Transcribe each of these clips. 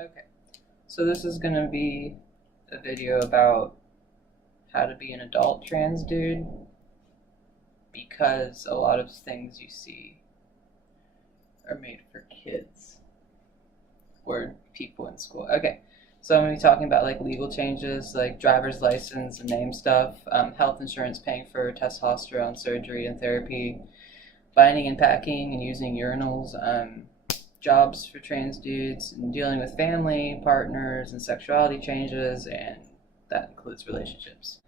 Okay, so this is gonna be a video about how to be an adult trans dude because a lot of things you see are made for kids or people in school. Okay, so I'm gonna be talking about like legal changes like driver's license and name stuff, health insurance paying for testosterone surgery and therapy, binding and packing and using urinals, jobs for trans dudes, and dealing with family, partners, and sexuality changes, and that includes relationships.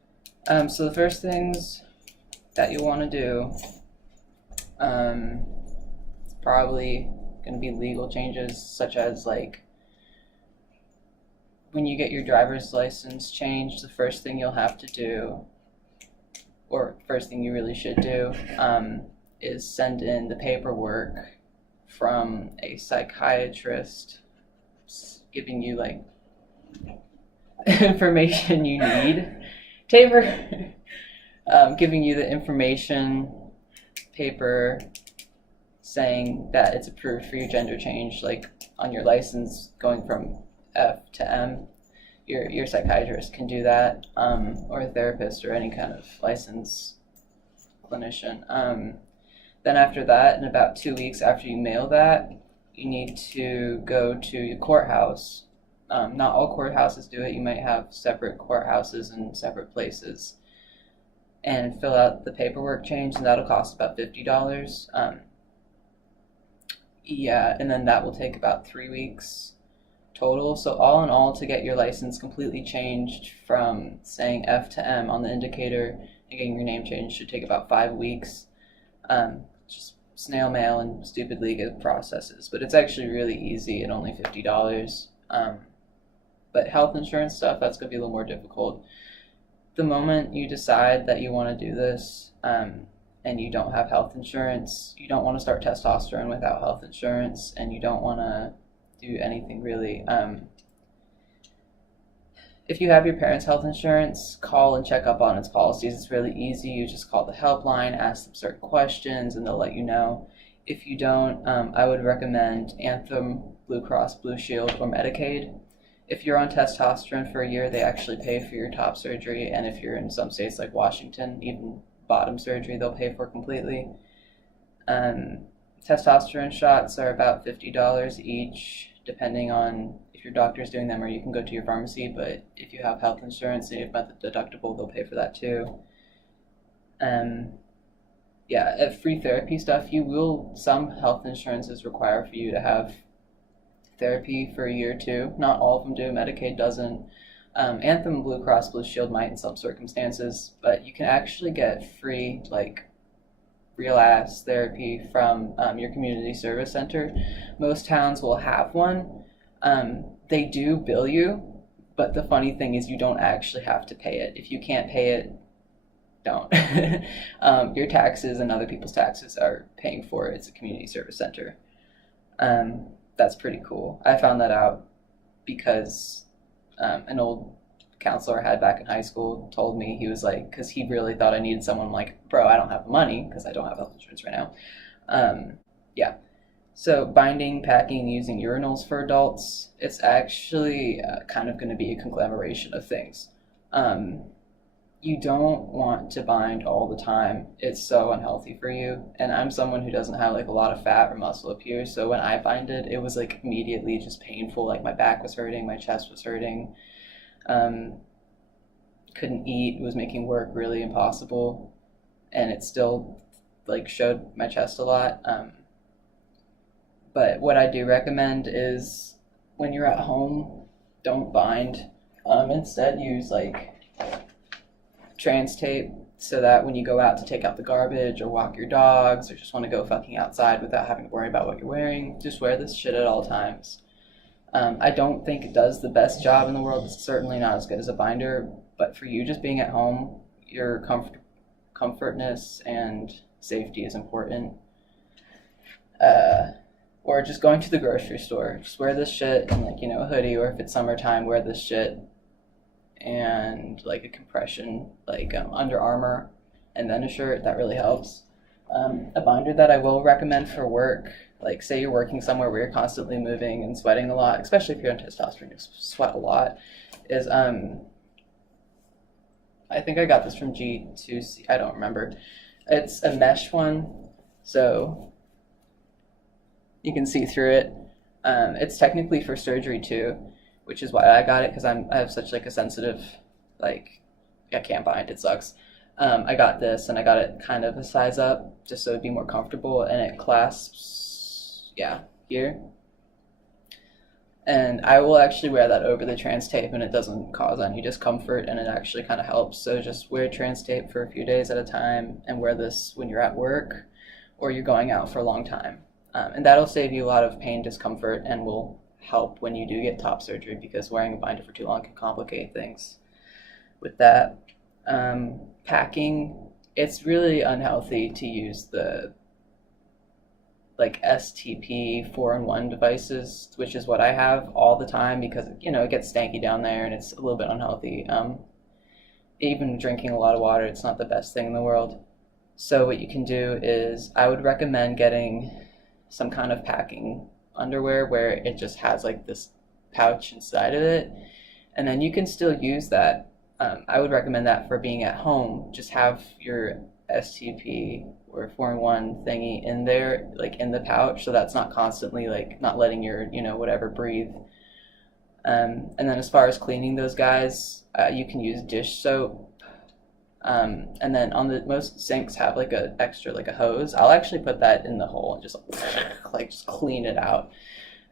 So the first things that you want to do, it's probably going to be legal changes, such as like when you get your driver's license changed, the first thing you'll have to do, or first thing you really should do, is send in the paperwork from a psychiatrist giving you like information you need. Tabor, giving you the information paper saying that it's approved for your gender change, like on your license going from F to M. Your psychiatrist can do that, or a therapist or any kind of licensed clinician. Then after that, in about 2 weeks after you mail that, you need to go to your courthouse. Not all courthouses do it. You might have separate courthouses in separate places, and fill out the paperwork change, and that'll cost about $50. Yeah, and then that will take about 3 weeks total. So all in all, to get your license completely changed from saying F to M on the indicator and getting your name changed should take about 5 weeks. Just snail mail and stupid legal processes, but it's actually really easy at only $50. But health insurance stuff, that's going to be a little more difficult. The moment you decide that you want to do this, and you don't have health insurance, you don't want to start testosterone without health insurance, and you don't want to do anything really. If you have your parents' health insurance, call and check up on its policies. It's really easy. You just call the helpline, ask them certain questions, and they'll let you know. If you don't, I would recommend Anthem, Blue Cross Blue Shield, or Medicaid. If you're on testosterone for a year, they actually pay for your top surgery, and if you're in some states like Washington, even bottom surgery, they'll pay for completely. Testosterone shots are about $50 each, depending on if your doctor's doing them, or you can go to your pharmacy, but if you have health insurance and you have a deductible, they'll pay for that too. Yeah, at free therapy stuff, some health insurances require for you to have therapy for a year or two. Not all of them do. Medicaid doesn't. Anthem, Blue Cross Blue Shield might in some circumstances, but you can actually get free, like, real ass therapy from your community service center. Most towns will have one. They do bill you, but the funny thing is you don't actually have to pay it. If you can't pay it, don't. Your taxes and other people's taxes are paying for it. It's a community service center. That's pretty cool. I found that out because an old counselor I had back in high school told me. He was like, because he really thought I needed someone. I'm like, bro, I don't have money because I don't have health insurance right now. Yeah. So binding, packing, using urinals for adults, it's actually kind of going to be a conglomeration of things. You don't want to bind all the time. It's so unhealthy for you. And I'm someone who doesn't have like a lot of fat or muscle up here. So when I binded, it was like immediately just painful. Like my back was hurting, my chest was hurting. Couldn't eat. It was making work really impossible. And it still like showed my chest a lot. But what I do recommend is when you're at home, don't bind. Instead use like trans tape so that when you go out to take out the garbage or walk your dogs or just want to go fucking outside without having to worry about what you're wearing, just wear this shit at all times. I don't think it does the best job in the world. It's certainly not as good as a binder, but for you just being at home, your comfortness and safety is important. Or just going to the grocery store, just wear this shit and like, a hoodie, or if it's summertime, wear this shit and like a compression, like Under Armour, and then a shirt. That really helps. A binder that I will recommend for work, like say you're working somewhere where you're constantly moving and sweating a lot, especially if you're on testosterone, you sweat a lot, is I think I got this from G2C, I don't remember. It's a mesh one, so you can see through it. It's technically for surgery too, which is why I got it, because I have such like a sensitive, like, I can't bind, it sucks. I got this and I got it kind of a size up just so it'd be more comfortable, and it clasps, yeah, here. And I will actually wear that over the trans tape and it doesn't cause any discomfort, and it actually kind of helps. So just wear trans tape for a few days at a time and wear this when you're at work or you're going out for a long time. And that'll save you a lot of pain, discomfort, and will help when you do get top surgery, because wearing a binder for too long can complicate things. With that, packing, it's really unhealthy to use the like STP 4-in-1 devices, which is what I have all the time, because it gets stanky down there and it's a little bit unhealthy. Even drinking a lot of water, it's not the best thing in the world. So what you can do is, I would recommend getting some kind of packing underwear where it just has like this pouch inside of it, and then you can still use that. I would recommend that for being at home. Just have your STP or 4-in-1 thingy in there, like in the pouch, so that's not constantly like not letting your whatever breathe. And then as far as cleaning those guys, you can use dish soap. And then on most sinks have like a extra, like a hose. I'll actually put that in the hole and just just clean it out.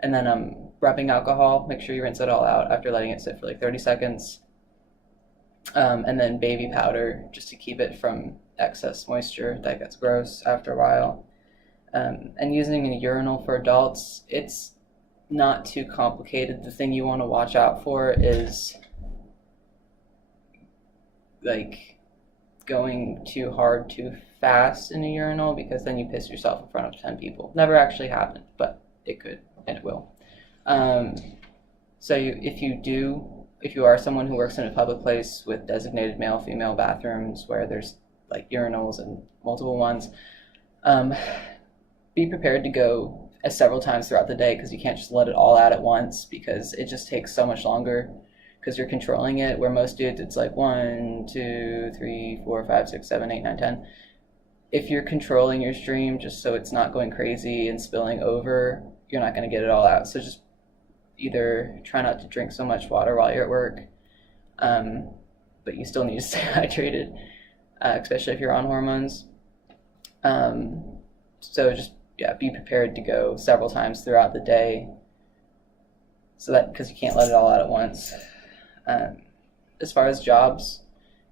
And then rubbing alcohol, make sure you rinse it all out after letting it sit for like 30 seconds. And then baby powder, just to keep it from excess moisture that gets gross after a while. And using a urinal for adults, it's not too complicated. The thing you want to watch out for is like going too hard too fast in a urinal, because then you piss yourself in front of 10 people. Never actually happened, but it could, and it will. So if you are someone who works in a public place with designated male-female bathrooms where there's like urinals and multiple ones, be prepared to go several times throughout the day, because you can't just let it all out at once, because it just takes so much longer because you're controlling it, where most dudes it's like 1, 2, 3, 4, 5, 6, 7, 8, 9, 10. If you're controlling your stream just so it's not going crazy and spilling over, you're not going to get it all out. So just either try not to drink so much water while you're at work, but you still need to stay hydrated, especially if you're on hormones. So just be prepared to go several times throughout the day, so that, because you can't let it all out at once. As far as jobs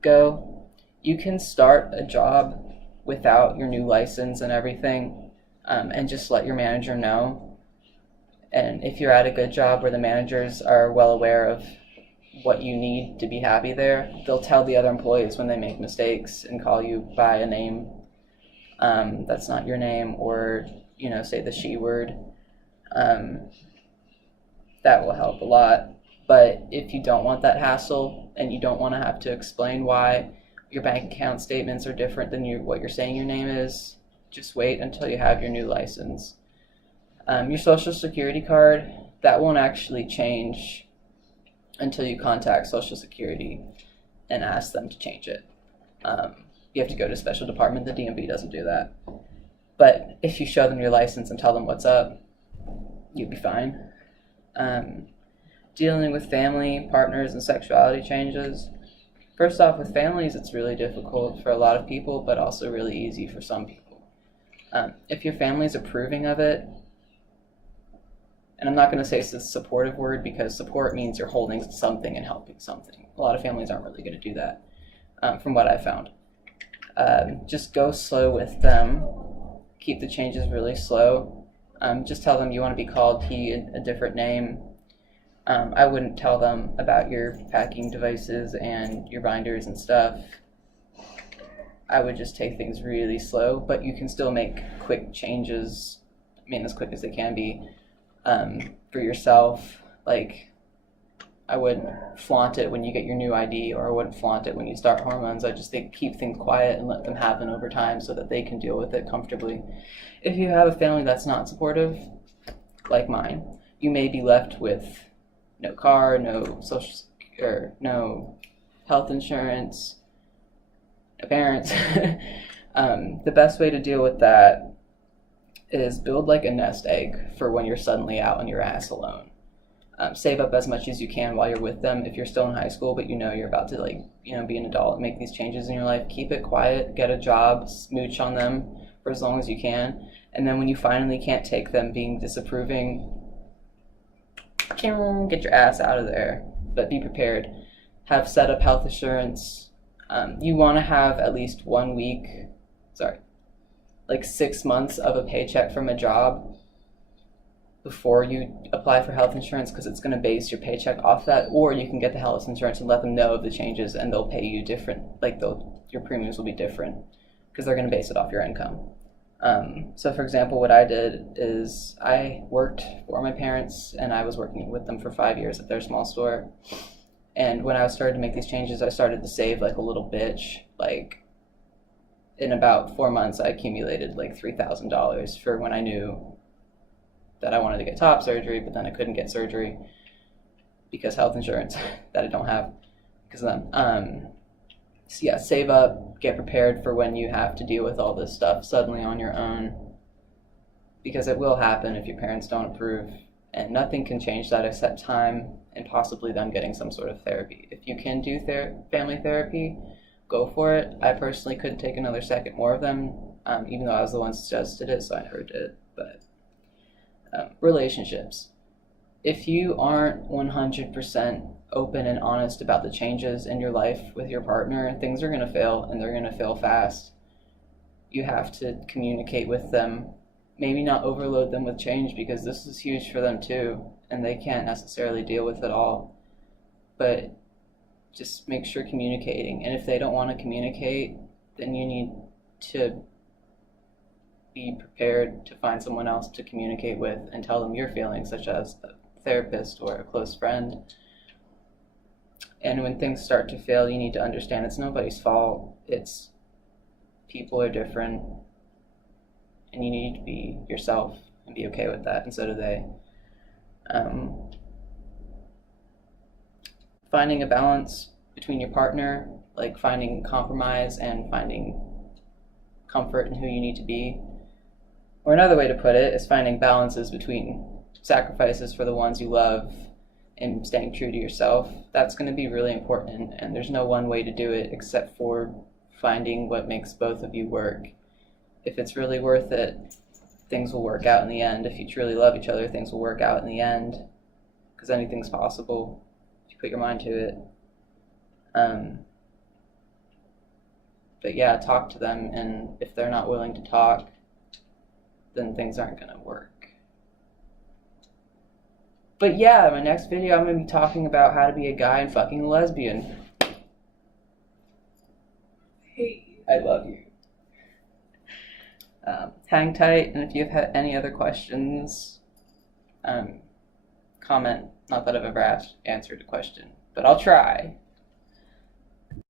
go, you can start a job without your new license and everything, and just let your manager know. And if you're at a good job where the managers are well aware of what you need to be happy there, they'll tell the other employees when they make mistakes and call you by a name that's not your name, or say the she word. That will help a lot. But if you don't want that hassle and you don't want to have to explain why your bank account statements are different than what you're saying your name is, just wait until you have your new license. Your social security card, that won't actually change until you contact Social Security and ask them to change it. You have to go to a special department. The DMV doesn't do that. But if you show them your license and tell them what's up, you'll be fine. Dealing with family, partners, and sexuality changes. First off, with families, it's really difficult for a lot of people, but also really easy for some people. If your family's approving of it, and I'm not going to say it's a supportive word, because support means you're holding something and helping something. A lot of families aren't really going to do that, from what I've found. Just go slow with them. Keep the changes really slow. Just tell them you want to be called a different name. I wouldn't tell them about your packing devices and your binders and stuff. I would just take things really slow, but you can still make quick changes, as quick as they can be, for yourself. Like, I wouldn't flaunt it when you get your new ID, or I wouldn't flaunt it when you start hormones. I just think keep things quiet and let them happen over time so that they can deal with it comfortably. If you have a family that's not supportive, like mine, you may be left with no car, no social, or no health insurance, no parents. The best way to deal with that is build like a nest egg for when you're suddenly out on your ass alone. Save up as much as you can while you're with them. If you're still in high school, but you know you're about to be an adult and make these changes in your life, keep it quiet, get a job, smooch on them for as long as you can. And then when you finally can't take them being disapproving, get your ass out of there. But be prepared. Have set up health insurance. You want to have at least 6 months of a paycheck from a job before you apply for health insurance, because it's going to base your paycheck off that. Or you can get the health insurance and let them know of the changes, and they'll pay you different. Your premiums will be different because they're going to base it off your income. So for example, what I did is I worked for my parents, and I was working with them for 5 years at their small store. And when I started to make these changes, I started to save like a little bitch. Like in about 4 months, I accumulated like $3,000 for when I knew that I wanted to get top surgery, but then I couldn't get surgery because health insurance that I don't have because of them. So yeah, save up, get prepared for when you have to deal with all this stuff suddenly on your own, because it will happen if your parents don't approve, and nothing can change that except time and possibly them getting some sort of therapy. If you can do family therapy, go for it. I personally couldn't take another second more of them, even though I was the one who suggested it, so I never did. But relationships. If you aren't 100% open and honest about the changes in your life with your partner, things are going to fail, and they're going to fail fast. You have to communicate with them. Maybe not overload them with change, because this is huge for them too, and they can't necessarily deal with it all. But just make sure communicating. And if they don't want to communicate, then you need to be prepared to find someone else to communicate with and tell them your feelings, such as a therapist or a close friend. And when things start to fail, you need to understand it's nobody's fault. It's people are different, and you need to be yourself and be okay with that, and so do they. Finding a balance between your partner, like finding compromise and finding comfort in who you need to be. Or another way to put it is finding balances between sacrifices for the ones you love and staying true to yourself. That's going to be really important, and there's no one way to do it except for finding what makes both of you work. If it's really worth it, things will work out in the end. If you truly love each other, things will work out in the end, because anything's possible if you put your mind to it. But yeah, talk to them, and if they're not willing to talk, then things aren't going to work. But yeah, in my next video, I'm going to be talking about how to be a guy and fucking a lesbian. Hey, I love you. Hang tight, and if you've had any other questions, comment. Not that I've ever answered a question, but I'll try.